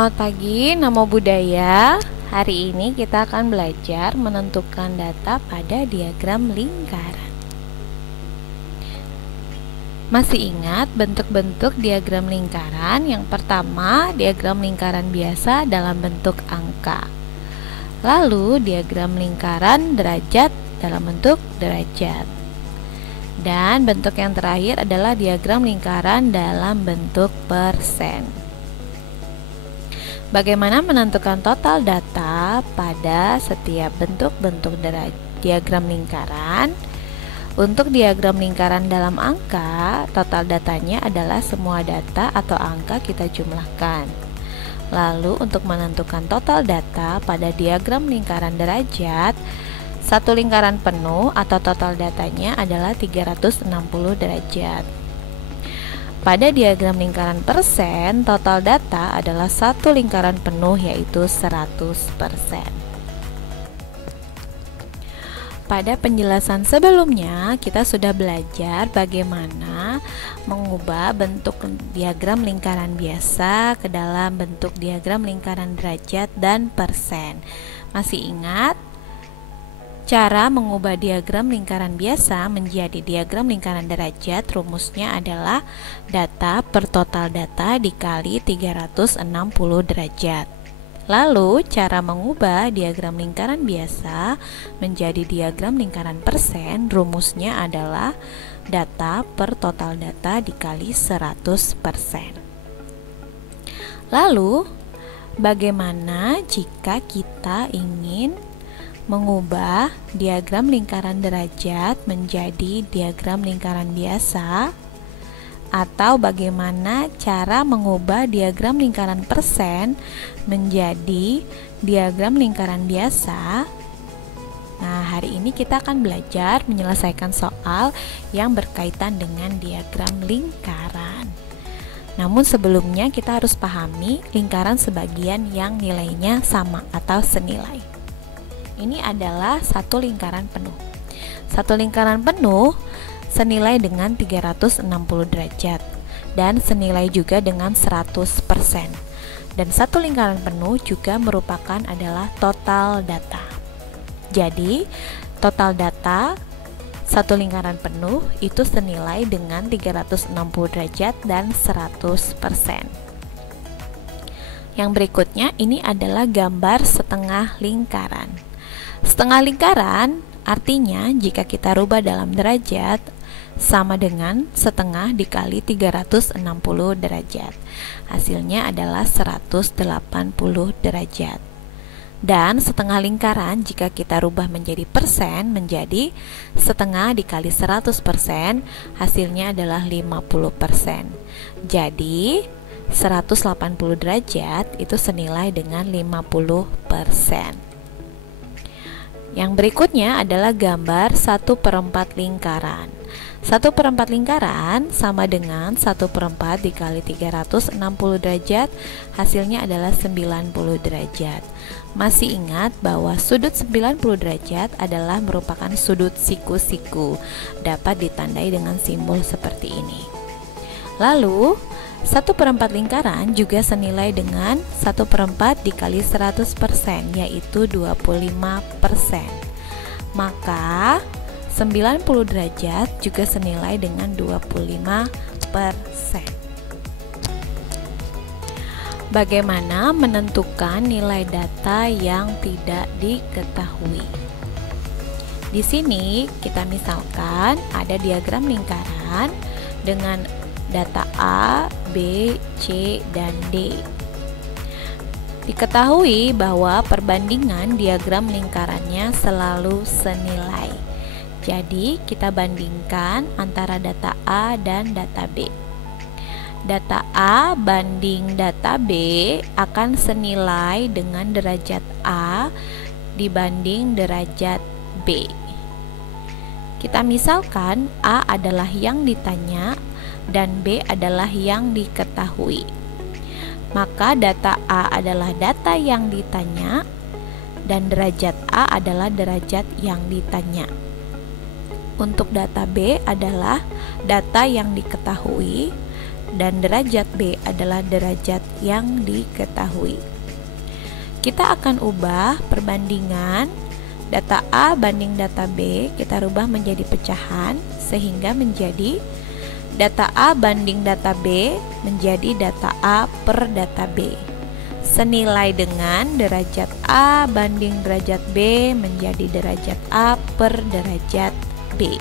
Selamat pagi, Namo Buddhaya. Hari ini kita akan belajar menentukan data pada diagram lingkaran. Masih ingat bentuk-bentuk diagram lingkaran? Yang pertama, diagram lingkaran biasa dalam bentuk angka. Lalu, diagram lingkaran derajat dalam bentuk derajat. Dan bentuk yang terakhir adalah diagram lingkaran dalam bentuk persen. Bagaimana menentukan total data pada setiap bentuk-bentuk diagram lingkaran? Untuk diagram lingkaran dalam angka, total datanya adalah semua data atau angka kita jumlahkan. Lalu untuk menentukan total data pada diagram lingkaran derajat, satu lingkaran penuh atau total datanya adalah 360 derajat. Pada diagram lingkaran persen, total data adalah satu lingkaran penuh yaitu 100%. Pada penjelasan sebelumnya, kita sudah belajar bagaimana mengubah bentuk diagram lingkaran biasa ke dalam bentuk diagram lingkaran derajat dan persen. Masih ingat? Cara mengubah diagram lingkaran biasa menjadi diagram lingkaran derajat, rumusnya adalah data per total data dikali 360 derajat. Lalu, cara mengubah diagram lingkaran biasa menjadi diagram lingkaran persen, rumusnya adalah data per total data dikali 100%. Lalu, bagaimana jika kita ingin mengubah diagram lingkaran derajat menjadi diagram lingkaran biasa, atau bagaimana cara mengubah diagram lingkaran persen menjadi diagram lingkaran biasa? Nah, hari ini kita akan belajar menyelesaikan soal yang berkaitan dengan diagram lingkaran. Namun sebelumnya kita harus pahami lingkaran sebagian yang nilainya sama atau senilai. Ini adalah satu lingkaran penuh. Satu lingkaran penuh senilai dengan 360 derajat dan senilai juga dengan 100%. Dan satu lingkaran penuh juga merupakan adalah total data. Jadi, total data satu lingkaran penuh itu senilai dengan 360 derajat dan 100%. Yang berikutnya ini adalah gambar setengah lingkaran. Setengah lingkaran artinya jika kita rubah dalam derajat sama dengan setengah dikali 360 derajat. Hasilnya adalah 180 derajat. Dan setengah lingkaran jika kita rubah menjadi persen menjadi setengah dikali 100%, hasilnya adalah 50%. Jadi 180 derajat itu senilai dengan 50%. Yang berikutnya adalah gambar 1/4 lingkaran. 1/4 lingkaran sama dengan 1/4 dikali 360 derajat, hasilnya adalah 90 derajat. Masih ingat bahwa sudut 90 derajat adalah merupakan sudut siku-siku, dapat ditandai dengan simbol seperti ini. Lalu 1/4 lingkaran juga senilai dengan 1/4 dikali 100%, yaitu 25%. Maka 90 derajat juga senilai dengan 25%. Bagaimana menentukan nilai data yang tidak diketahui? Di sini kita misalkan ada diagram lingkaran dengan data A, B, C, dan D. Diketahui bahwa perbandingan diagram lingkarannya selalu senilai. Jadi, kita bandingkan antara data A dan data B. Data A banding data B akan senilai dengan derajat A dibanding derajat B. Kita misalkan A adalah yang ditanya dan B adalah yang diketahui. Maka data A adalah data yang ditanya dan derajat A adalah derajat yang ditanya. Untuk data B adalah data yang diketahui dan derajat B adalah derajat yang diketahui. Kita akan ubah perbandingan data A banding data B, kita rubah menjadi pecahan sehingga menjadi data A banding data B menjadi data A per data B, senilai dengan derajat A banding derajat B menjadi derajat A per derajat B.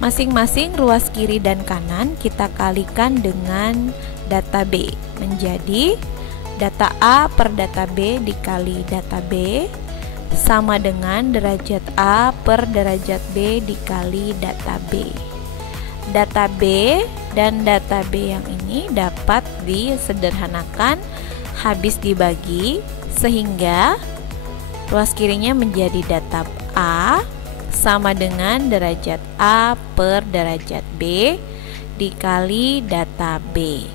Masing-masing ruas kiri dan kanan kita kalikan dengan data B menjadi data A per data B dikali data B sama dengan derajat A per derajat B dikali data B. Data B dan data B yang ini dapat disederhanakan habis dibagi sehingga ruas kirinya menjadi data A sama dengan derajat A per derajat B dikali data B.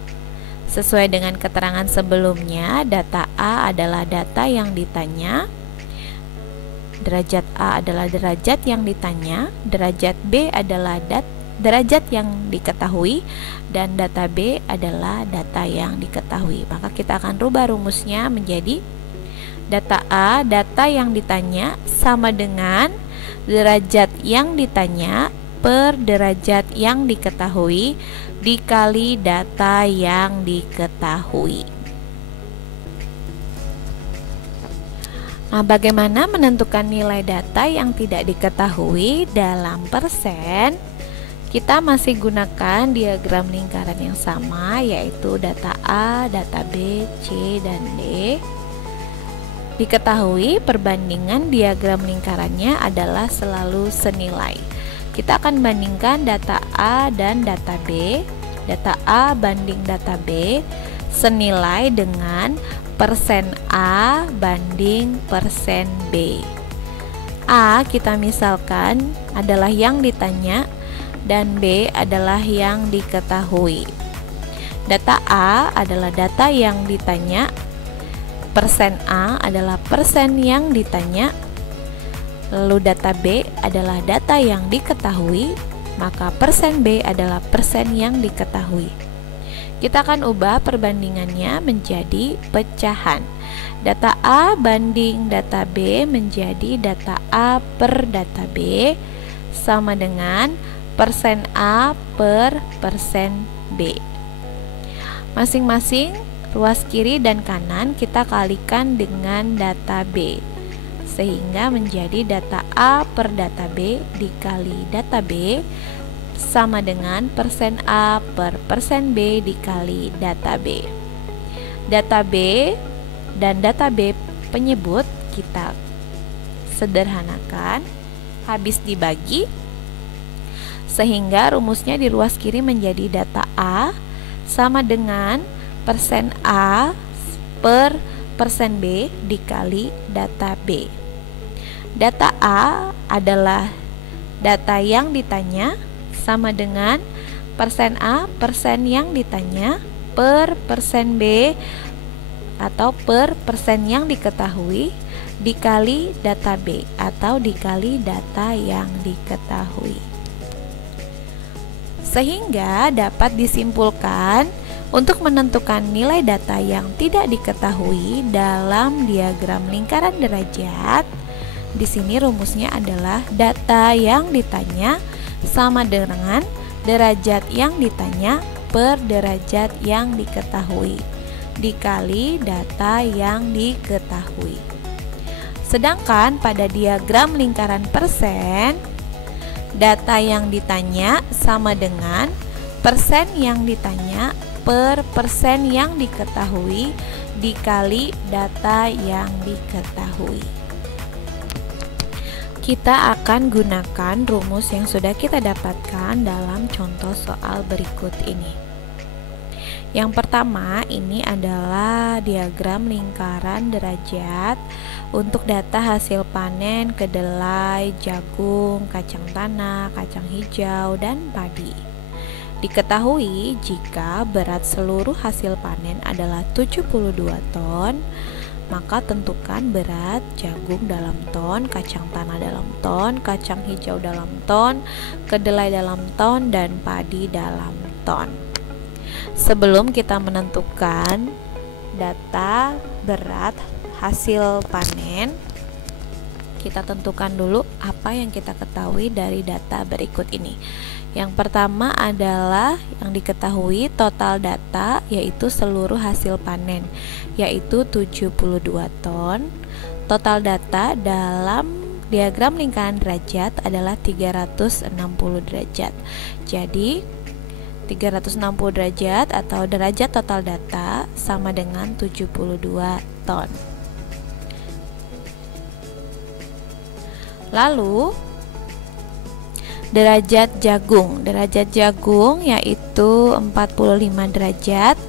Sesuai dengan keterangan sebelumnya, data A adalah data yang ditanya, derajat A adalah derajat yang ditanya, derajat B adalah derajat yang diketahui, dan data B adalah data yang diketahui. Maka kita akan rubah rumusnya menjadi data A, data yang ditanya, sama dengan derajat yang ditanya per derajat yang diketahui dikali data yang diketahui. Nah, bagaimana menentukan nilai data yang tidak diketahui dalam persen? Kita masih gunakan diagram lingkaran yang sama, yaitu data A, data B, C, dan D. Diketahui perbandingan diagram lingkarannya adalah selalu senilai. Kita akan bandingkan data A dan data B. Data A banding data B senilai dengan persen A banding persen B. A kita misalkan adalah yang ditanya dan B adalah yang diketahui. Data A adalah data yang ditanya, persen A adalah persen yang ditanya, lalu data B adalah data yang diketahui, maka persen B adalah persen yang diketahui. Kita akan ubah perbandingannya menjadi pecahan. Data A banding data B menjadi data A per data B sama dengan persen A per persen B. Masing-masing ruas kiri dan kanan kita kalikan dengan data B sehingga menjadi data A per data B dikali data B sama dengan persen A per persen B dikali data B. Data B dan data B penyebut kita sederhanakan habis dibagi sehingga rumusnya di ruas kiri menjadi data A sama dengan persen A per persen B dikali data B. Data A adalah data yang ditanya sama dengan persen A persen yang ditanya per persen B atau per persen yang diketahui dikali data B atau dikali data yang diketahui. Sehingga dapat disimpulkan untuk menentukan nilai data yang tidak diketahui dalam diagram lingkaran derajat, di sini rumusnya adalah data yang ditanya sama dengan derajat yang ditanya per derajat yang diketahui dikali data yang diketahui. Sedangkan pada diagram lingkaran persen, data yang ditanya sama dengan persen yang ditanya per persen yang diketahui dikali data yang diketahui. Kita akan gunakan rumus yang sudah kita dapatkan dalam contoh soal berikut ini. Yang pertama, ini adalah diagram lingkaran derajat untuk data hasil panen kedelai, jagung, kacang tanah, kacang hijau, dan padi. Diketahui jika berat seluruh hasil panen adalah 72 ton, maka tentukan berat jagung dalam ton, kacang tanah dalam ton, kacang hijau dalam ton, kedelai dalam ton, dan padi dalam ton. Sebelum kita menentukan data berat hasil panen, kita tentukan dulu apa yang kita ketahui dari data berikut ini. Yang pertama adalah yang diketahui total data, yaitu seluruh hasil panen, yaitu 72 ton. Total data dalam diagram lingkaran derajat adalah 360 derajat. Jadi 360 derajat atau derajat total data sama dengan 72 ton. Lalu derajat jagung. Derajat jagung yaitu 45 derajat.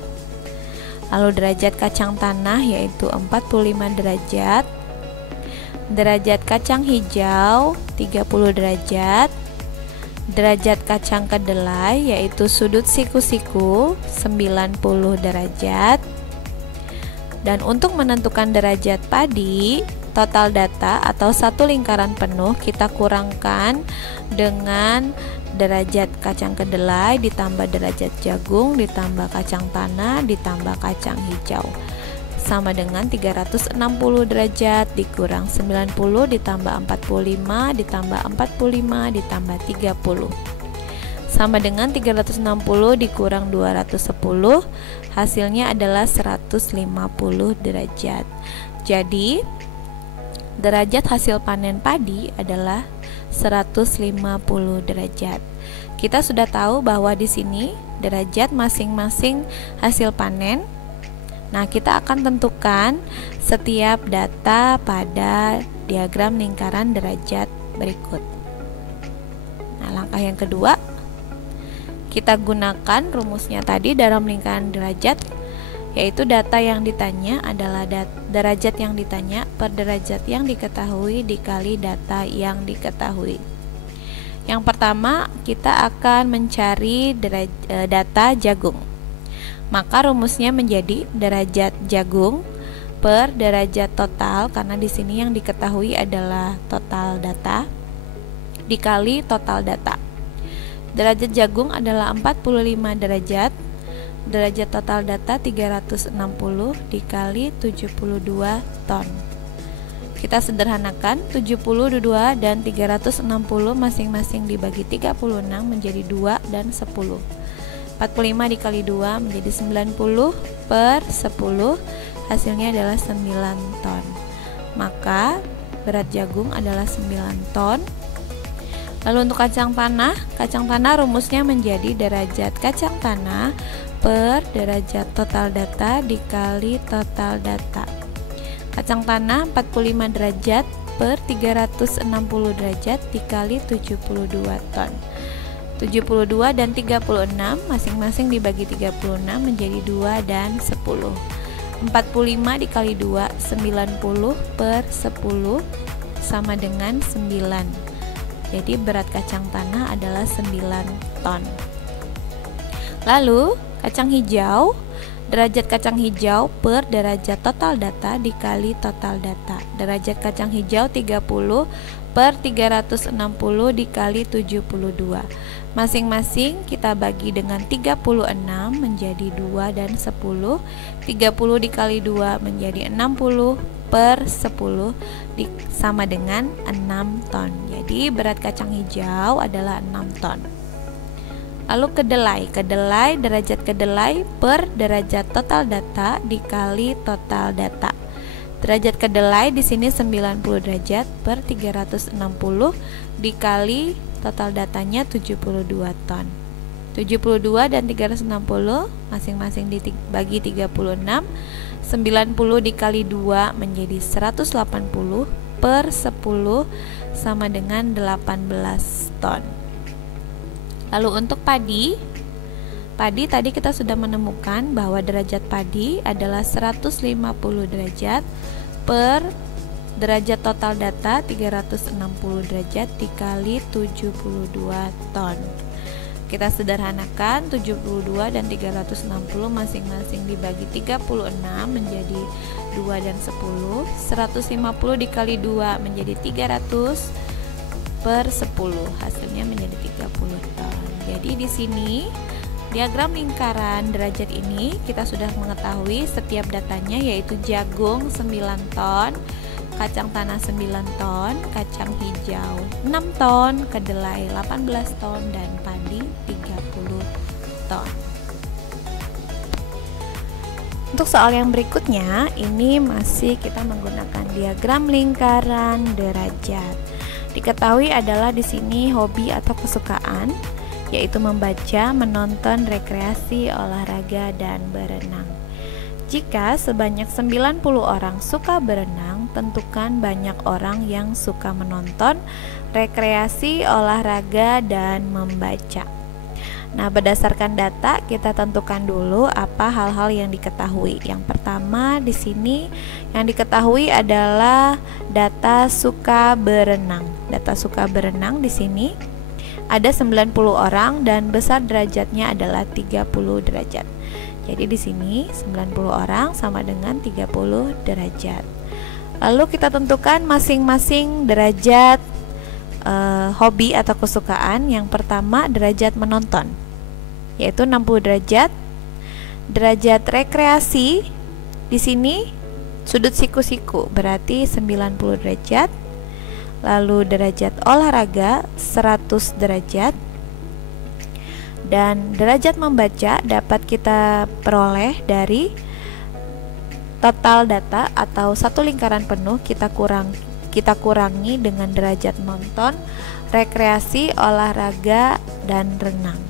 Lalu derajat kacang tanah yaitu 45 derajat. Derajat kacang hijau 30 derajat. Derajat kacang kedelai yaitu sudut siku-siku 90 derajat. Dan untuk menentukan derajat padi, total data atau satu lingkaran penuh kita kurangkan dengan derajat kacang kedelai ditambah derajat jagung ditambah kacang tanah ditambah kacang hijau, sama dengan 360 derajat dikurang 90 ditambah 45 ditambah 45 ditambah 30, sama dengan 360 dikurang 210, hasilnya adalah 150 derajat. Jadi derajat hasil panen padi adalah 150 derajat. Kita sudah tahu bahwa di sini derajat masing-masing hasil panen. Nah, kita akan tentukan setiap data pada diagram lingkaran derajat berikut. Nah, langkah yang kedua, kita gunakan rumusnya tadi dalam lingkaran derajat, yaitu data yang ditanya adalah derajat yang ditanya per derajat yang diketahui dikali data yang diketahui. Yang pertama, kita akan mencari data jagung. Maka rumusnya menjadi derajat jagung per derajat total, karena di sini yang diketahui adalah total data, dikali total data. Derajat jagung adalah 45 derajat. Derajat total data 360 dikali 72 ton. Kita sederhanakan, 72 dan 360 masing-masing dibagi 36 menjadi 2 dan 10. 45 dikali 2 menjadi 90 per 10, hasilnya adalah 9 ton. Maka berat jagung adalah 9 ton. Lalu untuk kacang tanah rumusnya menjadi derajat kacang tanah per derajat total data dikali total data. Kacang tanah 45 derajat per 360 derajat dikali 72 ton. 72 dan 36 masing-masing dibagi 36 menjadi 2 dan 10. 45 dikali 2 90 per 10 sama dengan 9. Jadi berat kacang tanah adalah 9 ton. Lalu kacang hijau, derajat kacang hijau per derajat total data dikali total data. Derajat kacang hijau 30 per 360 dikali 72. Masing-masing kita bagi dengan 36 menjadi 2 dan 10. 30 dikali 2 menjadi 60 per 10 sama dengan 6 ton. Jadi berat kacang hijau adalah 6 ton. Lalu kedelai, derajat kedelai per derajat total data dikali total data. Derajat kedelai di sini 90 derajat per 360 dikali total datanya 72 ton. 72 dan 360 masing-masing dibagi 36. 90 dikali 2 menjadi 180 per 10 sama dengan 18 ton. Lalu untuk padi tadi kita sudah menemukan bahwa derajat padi adalah 150 derajat per derajat total data 360 derajat dikali 72 ton. Kita sederhanakan, 72 dan 360 masing-masing dibagi 36 menjadi 2 dan 10. 150 dikali 2 menjadi 300 per 10, hasilnya menjadi 30 ton. Jadi di sini Diagram lingkaran derajat ini kita sudah mengetahui setiap datanya, yaitu jagung 9 ton, kacang tanah 9 ton, kacang hijau 6 ton, kedelai 18 ton, dan padi 30 ton. Untuk soal yang berikutnya, ini masih kita menggunakan diagram lingkaran derajat. Diketahui adalah di sini hobi atau kesukaan, yaitu membaca, menonton, rekreasi, olahraga, dan berenang. Jika sebanyak 90 orang suka berenang, tentukan banyak orang yang suka menonton, rekreasi, olahraga, dan membaca. Nah, berdasarkan data kita tentukan dulu apa hal-hal yang diketahui. Yang pertama di sini yang diketahui adalah data suka berenang. Data suka berenang di sini ada 90 orang dan besar derajatnya adalah 30 derajat. Jadi di sini 90 orang sama dengan 30 derajat. Lalu kita tentukan masing-masing derajat hobi atau kesukaan. Yang pertama derajat menonton, yaitu 60 derajat. Derajat rekreasi di sini sudut siku-siku berarti 90 derajat. Lalu derajat olahraga 100 derajat. Dan derajat membaca dapat kita peroleh dari total data atau satu lingkaran penuh kita kurangi dengan derajat nonton, rekreasi, olahraga, dan renang.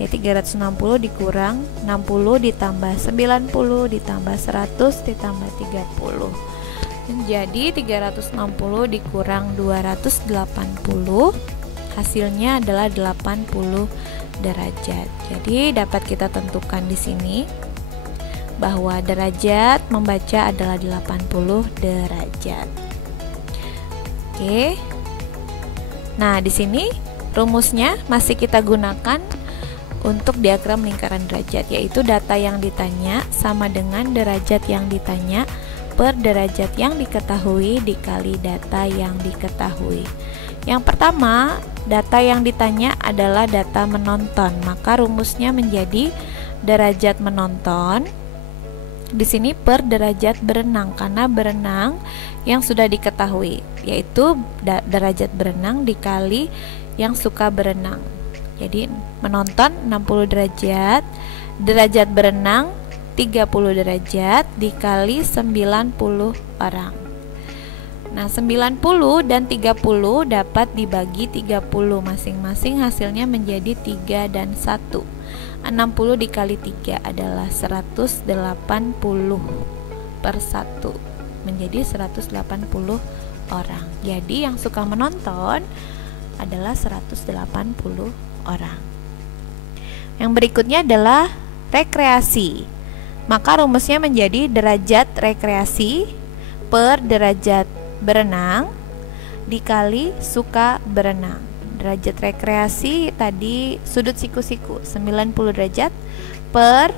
Jadi 360 dikurang 60 ditambah 90 ditambah 100 ditambah 30. Menjadi 360 dikurang 280, hasilnya adalah 80 derajat. Jadi dapat kita tentukan di sini bahwa derajat membaca adalah 80 derajat. Oke. Nah, di sini rumusnya masih kita gunakan untuk diagram lingkaran derajat, yaitu data yang ditanya sama dengan derajat yang ditanya per derajat yang diketahui dikali data yang diketahui. Yang pertama, data yang ditanya adalah data menonton, maka rumusnya menjadi derajat menonton di sini per derajat berenang, karena berenang yang sudah diketahui, yaitu derajat berenang dikali yang suka berenang. Jadi menonton 60 derajat, derajat berenang 30 derajat dikali 90 orang. Nah, 90 dan 30 dapat dibagi 30 masing-masing, hasilnya menjadi 3 dan 1. 60 dikali 3 adalah 180 per 1, menjadi 180 orang. Jadi yang suka menonton adalah 180 orang. Yang berikutnya adalah rekreasi. Maka rumusnya menjadi derajat rekreasi per derajat berenang dikali suka berenang. Derajat rekreasi tadi sudut siku-siku 90 derajat per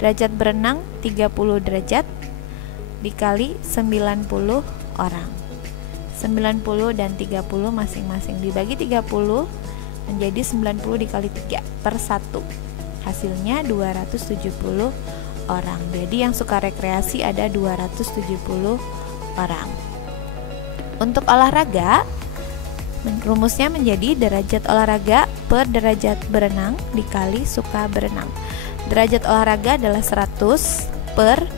derajat berenang 30 derajat dikali 90 orang. 90 dan 30 masing-masing dibagi 30 menjadi 90 dikali 3 per 1. Hasilnya 270 orang. Jadi yang suka rekreasi ada 270 orang. Untuk olahraga, rumusnya menjadi derajat olahraga per derajat berenang dikali suka berenang. Derajat olahraga adalah 100 per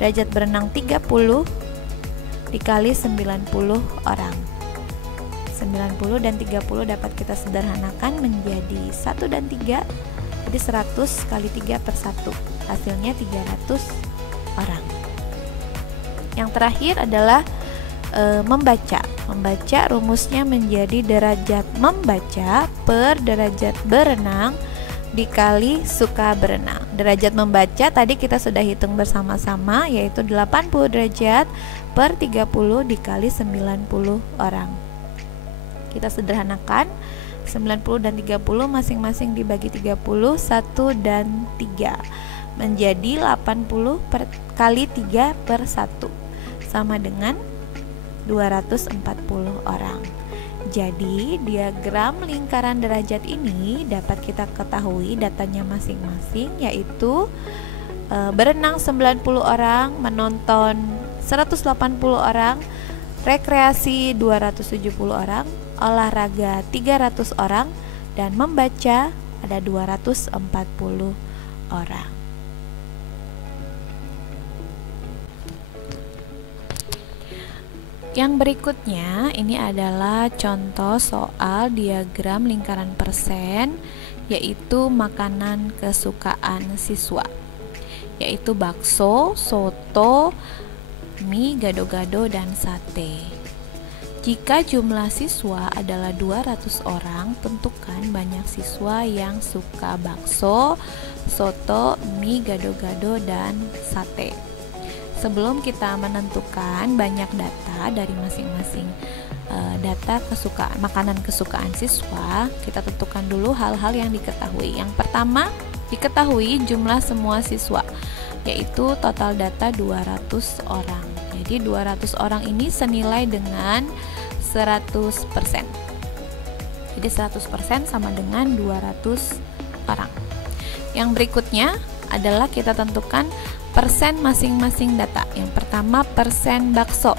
derajat berenang 30 dikali 90 orang. 90 dan 30 dapat kita sederhanakan menjadi 1 dan 3. Jadi 100 kali 3 per 1. Hasilnya 300 orang. Yang terakhir adalah membaca. Membaca rumusnya menjadi derajat membaca per derajat berenang dikali suka berenang. Derajat membaca tadi kita sudah hitung bersama-sama, yaitu 80 derajat per 30 dikali 90 orang. Kita sederhanakan, 90 dan 30 masing-masing dibagi 30, 1 dan 3 menjadi 80 kali 3 per 1 sama dengan 240 orang. Jadi diagram lingkaran derajat ini dapat kita ketahui datanya masing-masing, yaitu berenang 90 orang, menonton 180 orang, rekreasi 270 orang, olahraga 300 orang, dan membaca ada 240 orang. Yang berikutnya ini adalah contoh soal diagram lingkaran persen, yaitu makanan kesukaan siswa, yaitu bakso, soto, mie, gado-gado, dan sate. Jika jumlah siswa adalah 200 orang, tentukan banyak siswa yang suka bakso, soto, mie, gado-gado, dan sate. Sebelum kita menentukan banyak data dari masing-masing data makanan kesukaan siswa, kita tentukan dulu hal-hal yang diketahui. Yang pertama, diketahui jumlah semua siswa, yaitu total data 200 orang. Jadi 200 orang ini senilai dengan 100%. Jadi 100% sama dengan 200 orang. Yang berikutnya adalah kita tentukan persen masing-masing data. Yang pertama, persen bakso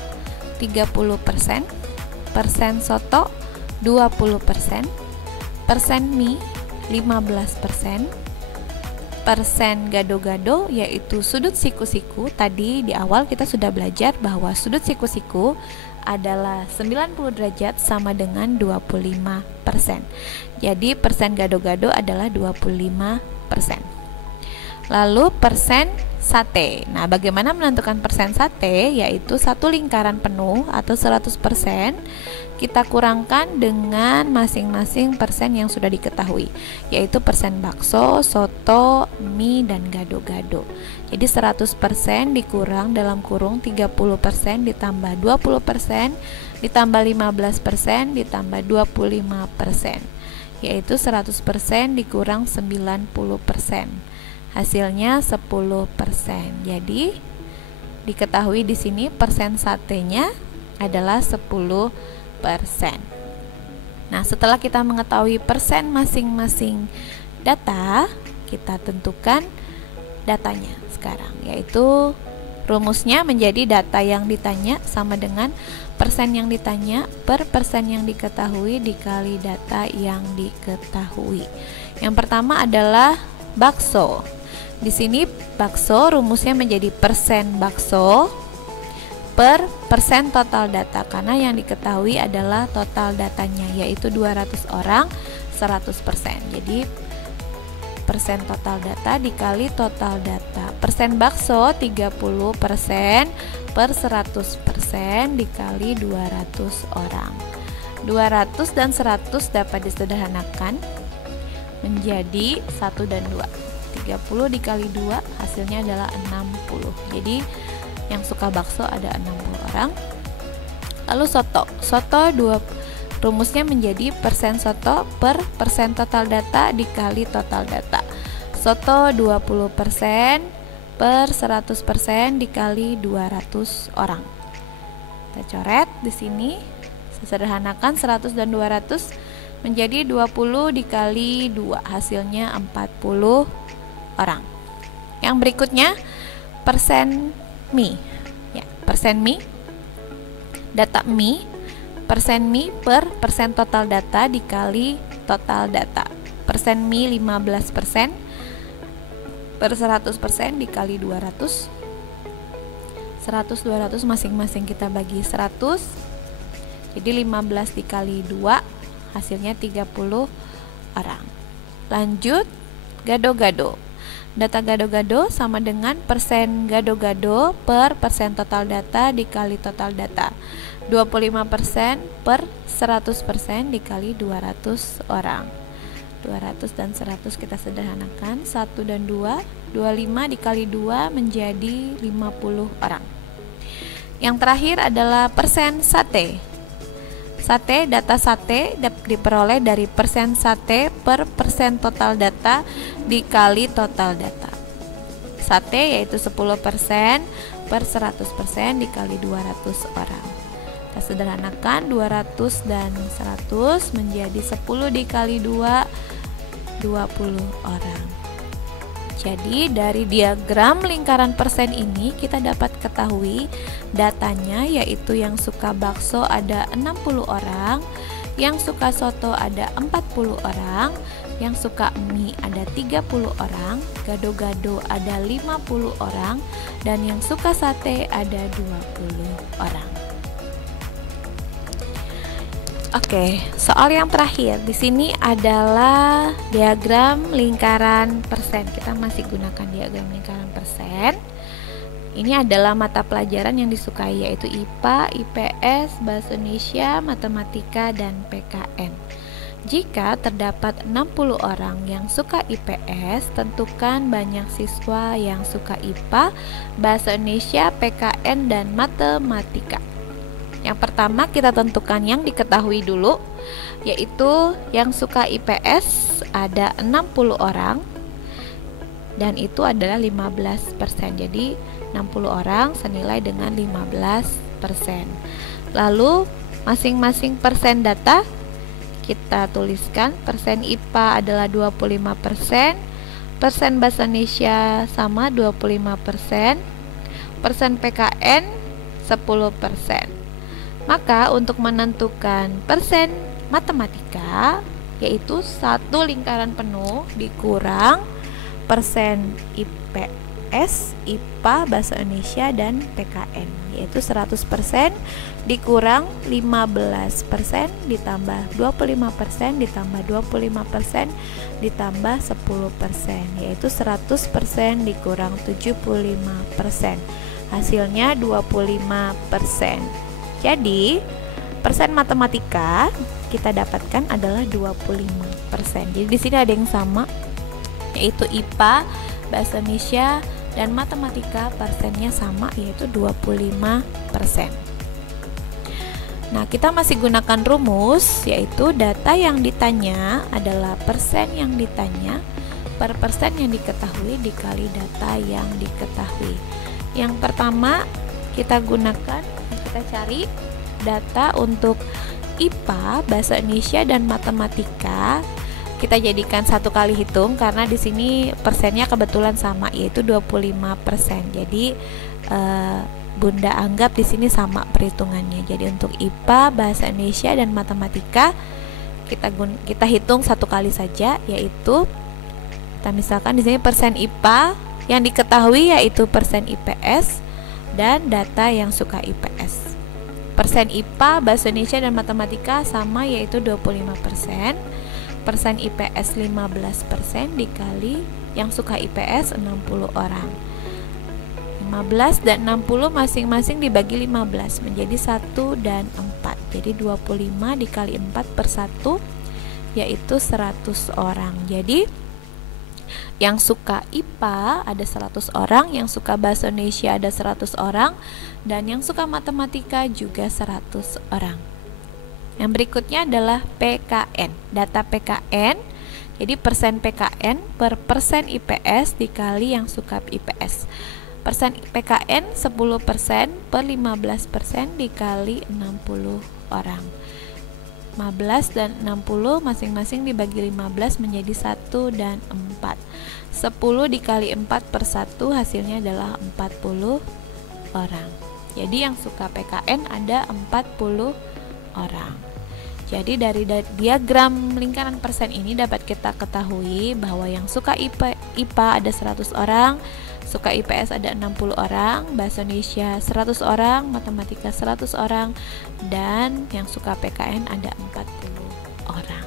30%, persen soto 20%, persen mie 15%, persen gado-gado yaitu sudut siku-siku. Tadi di awal kita sudah belajar bahwa sudut siku-siku adalah 90 derajat sama dengan 25%. Jadi persen gado-gado adalah 25%. Lalu persen sate. Nah, bagaimana menentukan persen sate? Yaitu satu lingkaran penuh atau 100% kita kurangkan dengan masing-masing persen yang sudah diketahui, yaitu persen bakso, soto, mie, dan gado-gado. Jadi 100% dikurang dalam kurung 30% ditambah 20% ditambah 15% ditambah 25%, yaitu 100% dikurang 90%. Hasilnya 10%. Jadi diketahui di sini persen satenya adalah 10%. Nah, setelah kita mengetahui persen masing-masing data, kita tentukan datanya sekarang, yaitu rumusnya menjadi data yang ditanya sama dengan persen yang ditanya per persen yang diketahui dikali data yang diketahui. Yang pertama adalah bakso. Di sini bakso rumusnya menjadi persen bakso per persen total data, karena yang diketahui adalah total datanya, yaitu 200 orang 100%. Jadi persen total data dikali total data. Persen bakso 30% per 100% dikali 200 orang. 200 dan 100 dapat disederhanakan menjadi 1 dan 2. 30 dikali 2 hasilnya adalah 60. Jadi yang suka bakso ada 60 orang. Lalu soto. Rumusnya menjadi persen soto per persen total data dikali total data. Soto 20% per 100% dikali 200 orang. Kita coret di sini. Sederhanakan 100 dan 200 menjadi 20 dikali 2, hasilnya 40 orang. Yang berikutnya persen mie. Ya, persen mie. Data mie, persen mie per persen total data dikali total data. Persen mie 15% per 100% dikali 200. 100 200 masing-masing kita bagi 100. Jadi 15 dikali 2 hasilnya 30 orang. Lanjut, gado-gado. Data gado-gado sama dengan persen gado-gado per persen total data dikali total data. 25% per 100% dikali 200 orang. 200 dan 100 kita sederhanakan, 1 dan 2, 25 dikali 2 menjadi 50 orang. Yang terakhir adalah persen sate. Data sate diperoleh dari persen sate per persen total data dikali total data. Sate yaitu 10% per 100% dikali 200 orang. Kita sederhanakan 200 dan 100 menjadi 10 dikali 2, 20 orang. Jadi dari diagram lingkaran persen ini kita dapat ketahui datanya, yaitu yang suka bakso ada 60 orang, yang suka soto ada 40 orang, yang suka mie ada 30 orang, gado-gado ada 50 orang, dan yang suka sate ada 20 orang. Oke, soal yang terakhir di sini adalah diagram lingkaran persen. Kita masih gunakan diagram lingkaran persen. Ini adalah mata pelajaran yang disukai, yaitu IPA, IPS, Bahasa Indonesia, Matematika, dan PKN. Jika terdapat 60 orang yang suka IPS, tentukan banyak siswa yang suka IPA, Bahasa Indonesia, PKN, dan Matematika. Yang pertama kita tentukan yang diketahui dulu, yaitu yang suka IPS ada 60 orang dan itu adalah 15%. Jadi 60 orang senilai dengan 15%. Lalu masing-masing persen data kita tuliskan. Persen IPA adalah 25%, persen Bahasa Indonesia sama 25%, persen PKN 10%. Maka untuk menentukan persen matematika, yaitu satu lingkaran penuh dikurang persen IPS, IPA, Bahasa Indonesia, dan PKN, yaitu 100% dikurang 15% ditambah 25% ditambah 25% ditambah 10%, yaitu 100% dikurang 75%. Hasilnya 25%. Jadi, persen matematika kita dapatkan adalah 25%. Jadi di sini ada yang sama, yaitu IPA, Bahasa Indonesia, dan Matematika persennya sama, yaitu 25%. Nah, kita masih gunakan rumus, yaitu data yang ditanya adalah persen yang ditanya per persen yang diketahui dikali data yang diketahui. Yang pertama kita gunakan, kita cari data untuk IPA, Bahasa Indonesia, dan Matematika. Kita jadikan satu kali hitung karena di sini persennya kebetulan sama, yaitu 25%. Jadi Bunda anggap di sini sama perhitungannya. Jadi untuk IPA, Bahasa Indonesia, dan Matematika kita hitung satu kali saja, yaitu kita misalkan di sini persen IPA yang diketahui yaitu persen IPS dan data yang suka IPS. Persen IPA, Bahasa Indonesia, dan Matematika sama, yaitu 25%. Persen IPS 15% dikali yang suka IPS 60 orang. 15 dan 60 masing-masing dibagi 15 menjadi 1 dan 4. Jadi 25 dikali 4 per 1 yaitu 100 orang. Jadi yang suka IPA ada 100 orang, yang suka Bahasa Indonesia ada 100 orang, dan yang suka Matematika juga 100 orang. Yang berikutnya adalah PKN. Data PKN, jadi persen PKN per persen IPS dikali yang suka IPS. Persen PKN 10% per 15% dikali 60 orang. 15 dan 60 masing-masing dibagi 15 menjadi 1 dan 4. 10 dikali 4 per 1 hasilnya adalah 40 orang. Jadi yang suka PKN ada 40 orang. Jadi dari diagram lingkaran persen ini dapat kita ketahui bahwa yang suka IPA ada 100 orang, suka IPS ada 60 orang, Bahasa Indonesia 100 orang, Matematika 100 orang, dan yang suka PKN ada 40 orang.